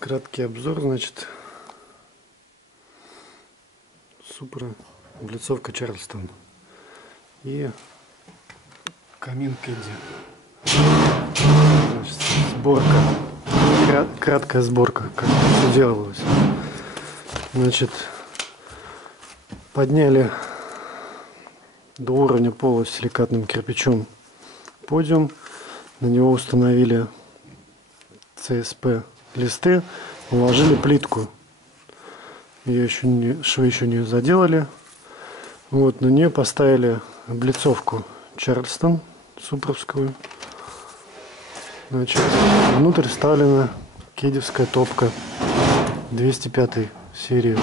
Краткий обзор, значит, Супра, облицовка Чарльстон и камин Кэдди. Значит, сборка, краткая сборка, как все делалось. Значит, подняли до уровня пола силикатным кирпичом подиум, на него установили ЦСП листы, уложили плитку. Ее швы еще не заделали. Вот, на нее поставили облицовку Чарльстон супровскую. Значит, внутрь вставлена кедевская топка 205 серии.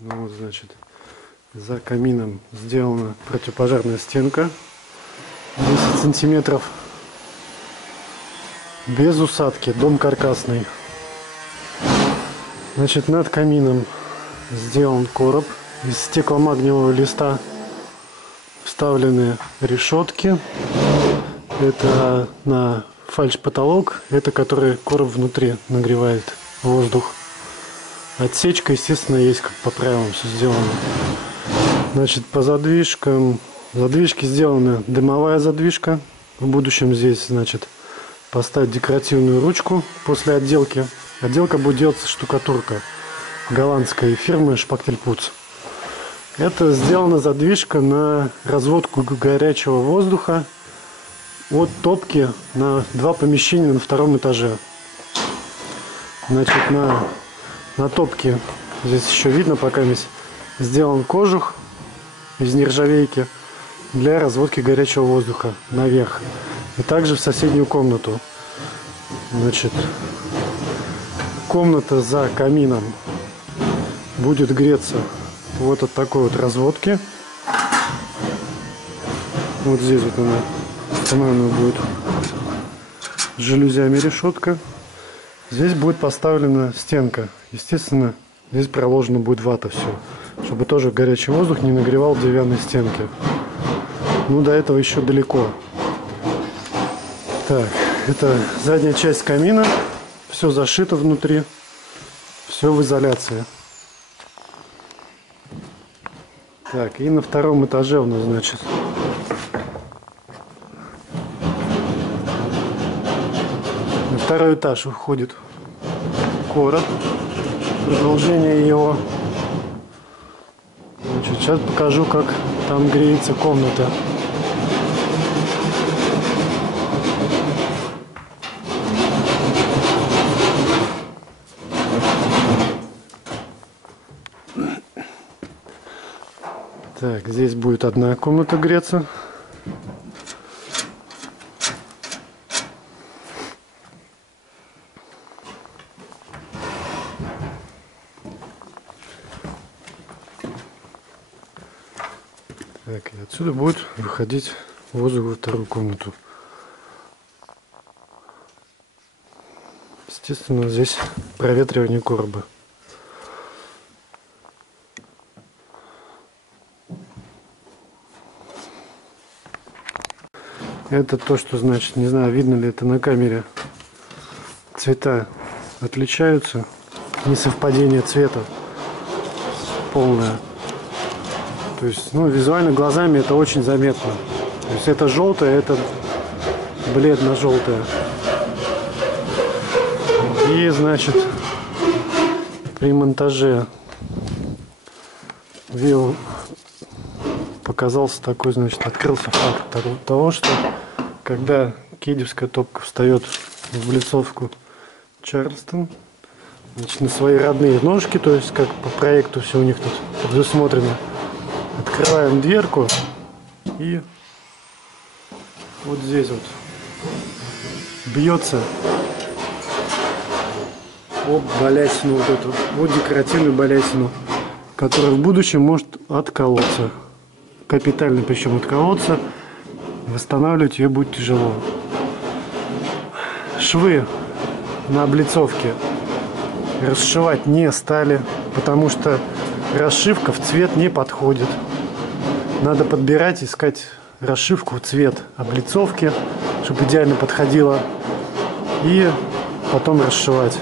Ну, вот, значит, за камином сделана противопожарная стенка 10 сантиметров. Без усадки, дом каркасный. Значит, над камином сделан короб из стекломагниевого листа. Вставлены решетки. Это на фальш-потолок. Это который короб внутри нагревает воздух. Отсечка, естественно, есть, как по правилам все сделано. Значит, по задвижкам. Задвижки сделана дымовая задвижка. В будущем здесь, значит, поставить декоративную ручку после отделки. Отделка будет делаться штукатурка голландской фирмы Шпактельпуц. Это сделана задвижка на разводку горячего воздуха от топки на два помещения на втором этаже. Значит, на топке, здесь еще видно, пока здесь сделан кожух из нержавейки для разводки горячего воздуха наверх. И также в соседнюю комнату. Значит, комната за камином будет греться вот от такой вот разводки. Вот здесь вот она установлена будет с жалюзями решетка. Здесь будет поставлена стенка. Естественно, здесь проложена будет вата все, чтобы тоже горячий воздух не нагревал деревянные стенки. Ну, до этого еще далеко. Так, это задняя часть камина. Все зашито внутри. Все в изоляции. Так, и на втором этаже у нас, значит, на второй этаж уходит короб. Продолжение его. Значит, сейчас покажу, как там греется комната. Так, здесь будет одна комната греться. Так, и отсюда будет выходить воздух во вторую комнату. Естественно, здесь проветривание короба. Это то, что, значит, не знаю, видно ли это на камере. Цвета отличаются. Несовпадение цвета полное. То есть, ну, визуально глазами это очень заметно. То есть это желтое, это бледно-желтое. И, значит, при монтаже видео показался такой, значит, открылся факт того, что когда кедевская топка встает в облицовку Чарльстон, значит, на свои родные ножки, то есть как по проекту все у них тут предусмотрено, открываем дверку и вот здесь вот бьется об балясину, вот эту вот декоративную балясину, которая в будущем может отколоться. Капитально причем отколоться. Восстанавливать ее будет тяжело. Швы на облицовке расшивать не стали, потому что расшивка в цвет не подходит. Надо подбирать, искать расшивку в цвет облицовки, чтобы идеально подходила. И потом расшивать.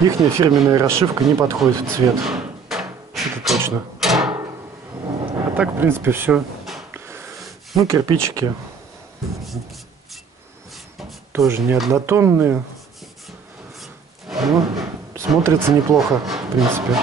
Ихняя фирменная расшивка не подходит в цвет. Это точно. А так, в принципе, все. Ну, кирпичики. Тоже не однотонные. Но смотрится неплохо, в принципе.